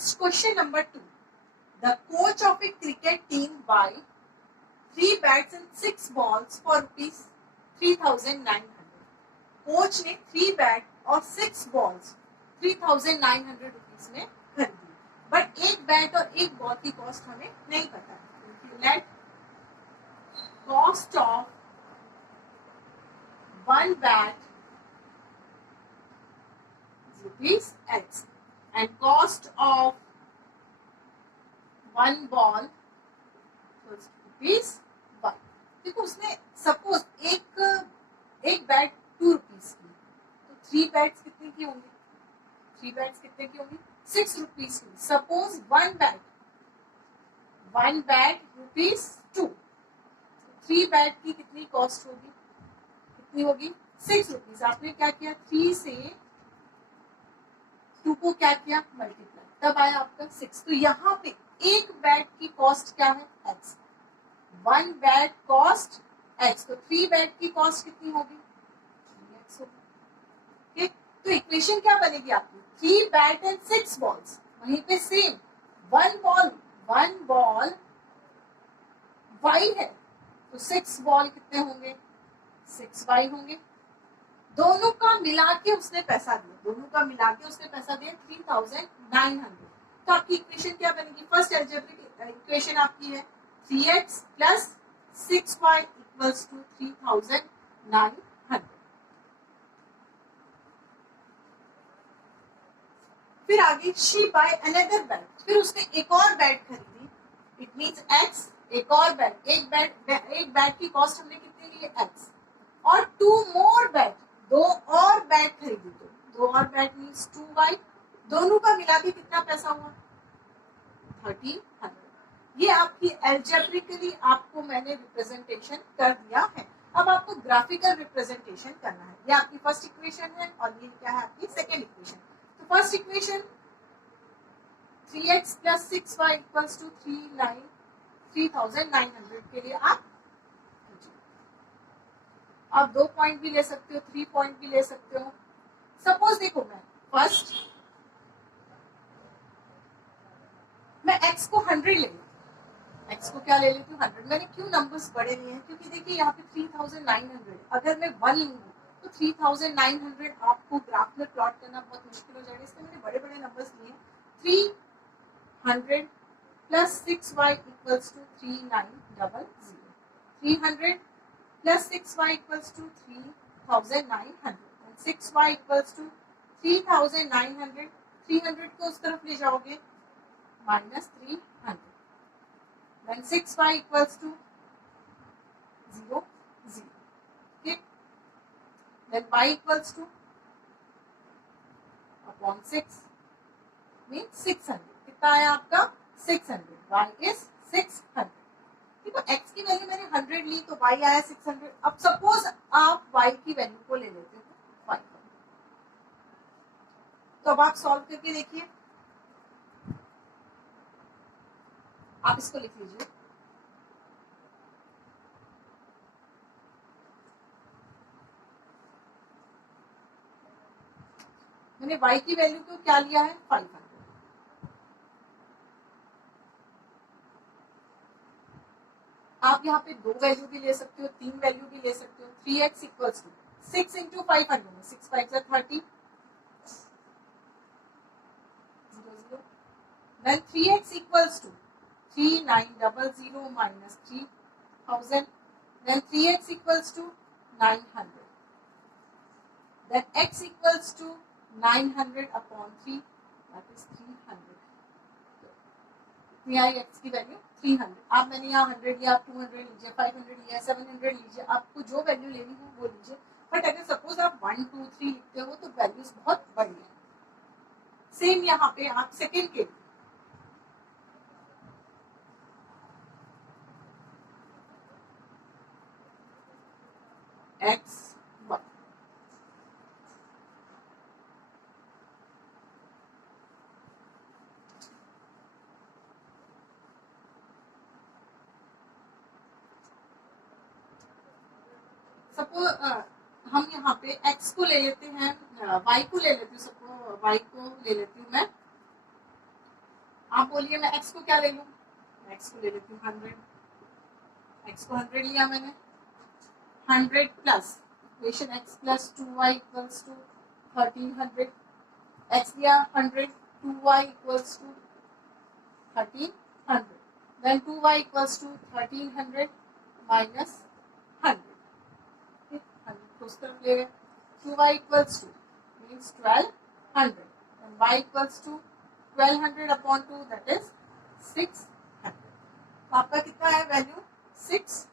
Next question number 2. The coach of a cricket team buy 3 bats and 6 balls for rupees 3,900. Coach ने 3 bat और 6 balls 3,900 rupees में खरीदी, but एक bat और एक बॉल की कॉस्ट हमें नहीं पता है. Let cost of 1 bat rupees X and cost of 1 ball rupees Y. देखो उसने सपोज एक बैट 2 रुपीज की, तो 3 बैट्स कितने की होंगी? 3 बैट्स कितने की होंगी? 6 रुपीज की. सपोज 1 बैट रुपीज 2, 3 बैट की कितनी कॉस्ट होगी? कितनी होगी? 6 रुपीज. आपने क्या किया? 3 से 2 को क्या किया? मल्टीप्लाई, तब आया आपका 6. तो यहाँ पे एक बैट की कॉस्ट क्या है? X. 1 बैट कॉस्ट X, तो 3 बैट की कॉस्ट कितनी होगी? 3X होगी. तो इक्वेशन क्या बनेगी आपकी? 3 बैट एंड 6 बॉल्स. वहीं पे सेम 1 बॉल Y है, तो 6 बॉल कितने होंगे? 6Y होंगे. दोनों का मिला के उसने पैसा दिया 3,900. तो आपकी इक्वेशन क्या बनेगी? फर्स्ट अलजेब्रिक इक्वेशन आपकी है 3x plus 6y equals to 3,900. फिर आगे शी बाय अनदर बैट. फिर उसने एक और बैट खरीदी. It means x. एक और बैट, एक बैट की कॉस्ट हमने कितनी ली है? x. और 2 मोर बैट, 2 और बैट खरीदी. तो 2 और बैट मीन्स 2y. दोनों का मिला के कितना पैसा हुआ? 1,300. ये आपकी एल्जेब्रिकली आपको मैंने रिप्रेजेंटेशन कर दिया है. अब आपको ग्राफिकल रिप्रेजेंटेशन करना है. ये आपकी फर्स्ट इक्वेशन है और ये क्या है? आपकी सेकेंड इक्वेशन. तो first equation 3x plus 6y equals to 3,900 के लिए आप 2 पॉइंट भी ले सकते हो, 3 पॉइंट भी ले सकते हो. सपोज देखो मैं x को 100 ले लूं. x को क्या ले लेती हूँ? 100. मैंने क्यों नंबर्स बड़े लिए हैं? क्योंकि देखिए यहाँ पे 3,900, अगर मैं 1 लूंगी तो 3,900 आपको ग्राफ में प्लॉट करना बहुत मुश्किल हो जाएगा. इसलिए मैंने बड़े बड़े नंबर्स लिए. 300 plus 6y equals to 3,900. 300 plus 6y equals to 3,900 and 6y equals to 3,900. 300 को उस तरफ ले जाओगे -300. Then 6y equals to 0, 0. Okay. Then y equals to upon 6 means 600. कितना आया आपका? 600. y is 600. देखो x की वैल्यू मैंने 100 ली तो y आया 600. अब सपोज आप y की वैल्यू को ले लेते हो 500. तो अब आप सॉल्व करके देखिए. आप इसको लिख लीजिए. मैंने y की वैल्यू को क्या लिया है? 500. आप यहाँ पे 2 वैल्यू भी ले सकते हो, 3 वैल्यू भी ले सकते हो. 3x equals to 6 into 500. 6 5 30. 0 0. Then 3x equals to 3,900 minus 3,000. Then 3x equals to 900. Then x equals to 900 upon 3. That is 300. यहाँ x की वैल्यू 300. आप मैंने यहाँ 100 लिया, आप 200 लीजिए, 500 लिया, 700 लीजिए. आपको जो वैल्यू लेनी हो वो लीजिए. बट अगर सपोज आप 1 2 3 लिखते हो तो वैल्यूज बहुत बड़ी है. सेम यहाँ पे आप सेकेंड के x सपोज हम यहाँ पे x को ले लेते हैं, y को ले लेती हूँ. सपोज y को ले लेती हूँ मैं आप बोलिए मैं x को क्या ले लूं, x को ले लेती हूँ 100, x को 100 लिया मैंने, 100 plus equation x plus 2y equals to 1300, x लिया 100, 2y equals to 1300, then 2y equals to 1300 minus 100, 100 को उस तरफ ले गए, 2y equals to means 1200 and y equals to 1200 upon 2 that is 600, तो आपका कितना है वैल्यू 600।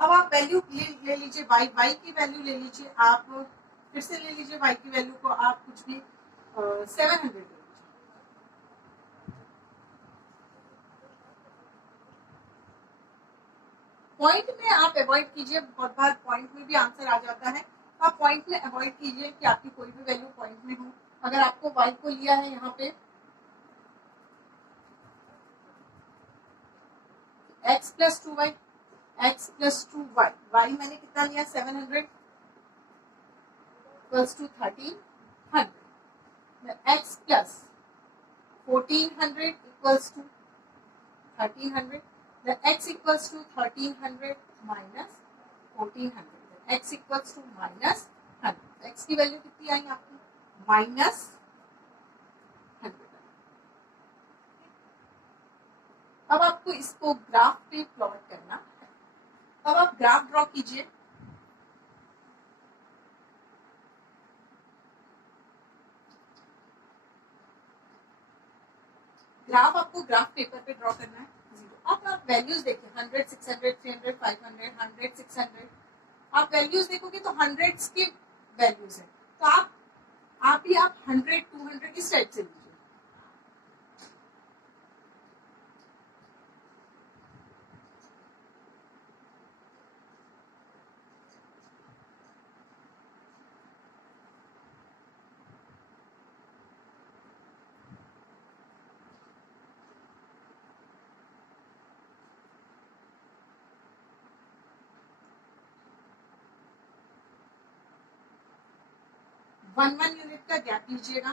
अब आप वैल्यू ले लीजिए y की वैल्यू ले लीजिए, आप फिर से ले लीजिए y की वैल्यू को, आप कुछ भी 700 ले लीजिए। पॉइंट में आप अवॉइड कीजिए, बहुत बार पॉइंट में भी आंसर आ जाता है, आप पॉइंट में अवॉइड कीजिए कि आपकी कोई भी वैल्यू पॉइंट में हो। अगर आपको y को लिया है यहाँ पे x plus 2y, x plus 2y, y मैंने कितना लिया 700 equals to 1300, x plus 1400 equals to 1300, the x equals to 1300 minus 1400, then x equals to minus 100, x की वैल्यू कितनी आई आपकी minus 100। अब आपको इसको ग्राफ पे प्लॉट करना है। अब आप ग्राफ ड्रॉ कीजिए, ग्राफ आपको ग्राफ पेपर पे ड्रॉ करना है। आप वैल्यूज देखिए 100, 600, 300, 500, 100, 600, आप वैल्यूज देखोगे तो हंड्रेड्स की वैल्यूज है, तो आप 100, 200 इस टाइप से लीजिए। वन यूनिट का गैप लीजिएगा,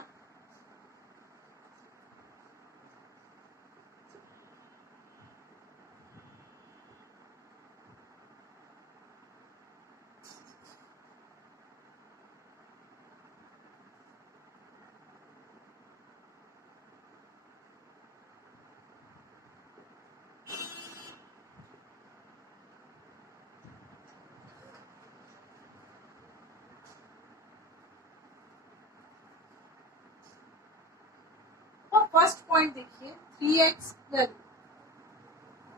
फर्स्ट पॉइंट देखिए 3x प्लस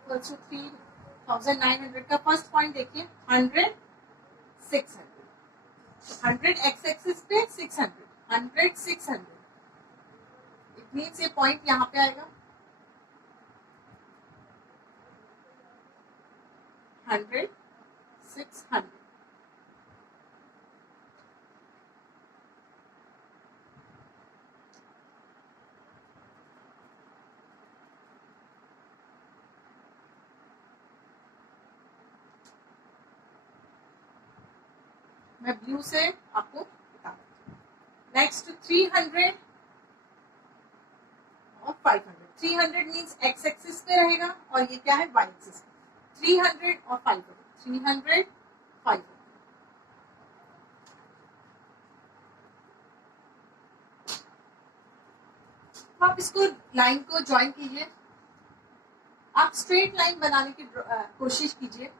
3900 का फर्स्ट पॉइंट देखिए 100, 600, 100 x एक्सिस पे 600, 100, 600, इट मीन्स ये पॉइंट यहाँ पे आएगा 100, 600, मैं ब्लू से आपको बता दूँ। नेक्स्ट 300 और 500, 300 मीन्स x एक्सिस पे रहेगा और ये क्या है y एक्सिस पे, 300 और 500, 300, 500। आप इसको लाइन को ज्वाइन कीजिए, आप स्ट्रेट लाइन बनाने की कोशिश कीजिए।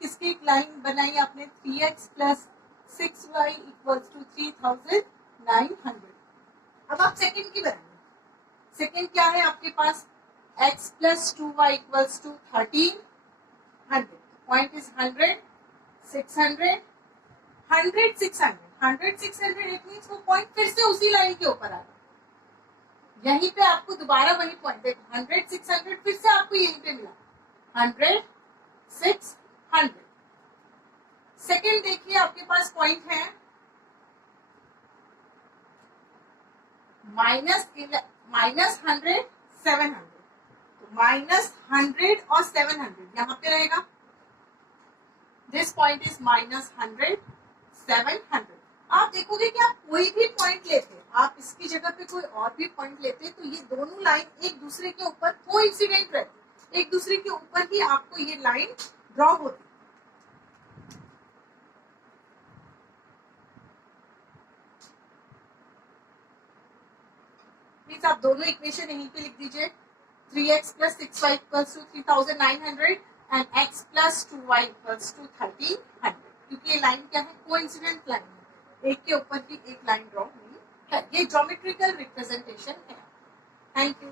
किसकी एक लाइन बनाई आपने 3x plus 6y equals to 3900। अब आप सेकंड की बनाइए, सेकंड क्या है आपके पास x plus 2y equals to 1300, point is 100, 600, 100, 600, 100, 600, it means वो पॉइंट फिर से उसी लाइन के ऊपर आ गया। यहीं पे आपको दोबारा वही पॉइंट देखो 100, 600 फिर से आपको यहीं पे मिला 100, 600। सेकेंड देखिए आपके पास पॉइंट है -100, 700, तो -100 और 700 यहाँ पे रहेगा. This point is -100 700. आप देखोगे कि आप कोई भी पॉइंट लेते, आप इसकी जगह पे कोई और भी पॉइंट लेते तो ये दोनों लाइन एक दूसरे के ऊपर कोइंसिडेंट रहती, एक दूसरे के ऊपर ही आपको ये लाइन ड्रॉ होती. मीन्स आप दोनों इक्वेशन यहीं पे लिख दीजिए. 3x + 6y = 3900 and x + 2y = 1300. क्योंकि ये लाइन क्या है, कोइंसिडेंट लाइन है, एक के ऊपर ही एक लाइन ड्रॉ हुई है. ये ज्योमेट्रिकल रिप्रेजेंटेशन है. Thank you.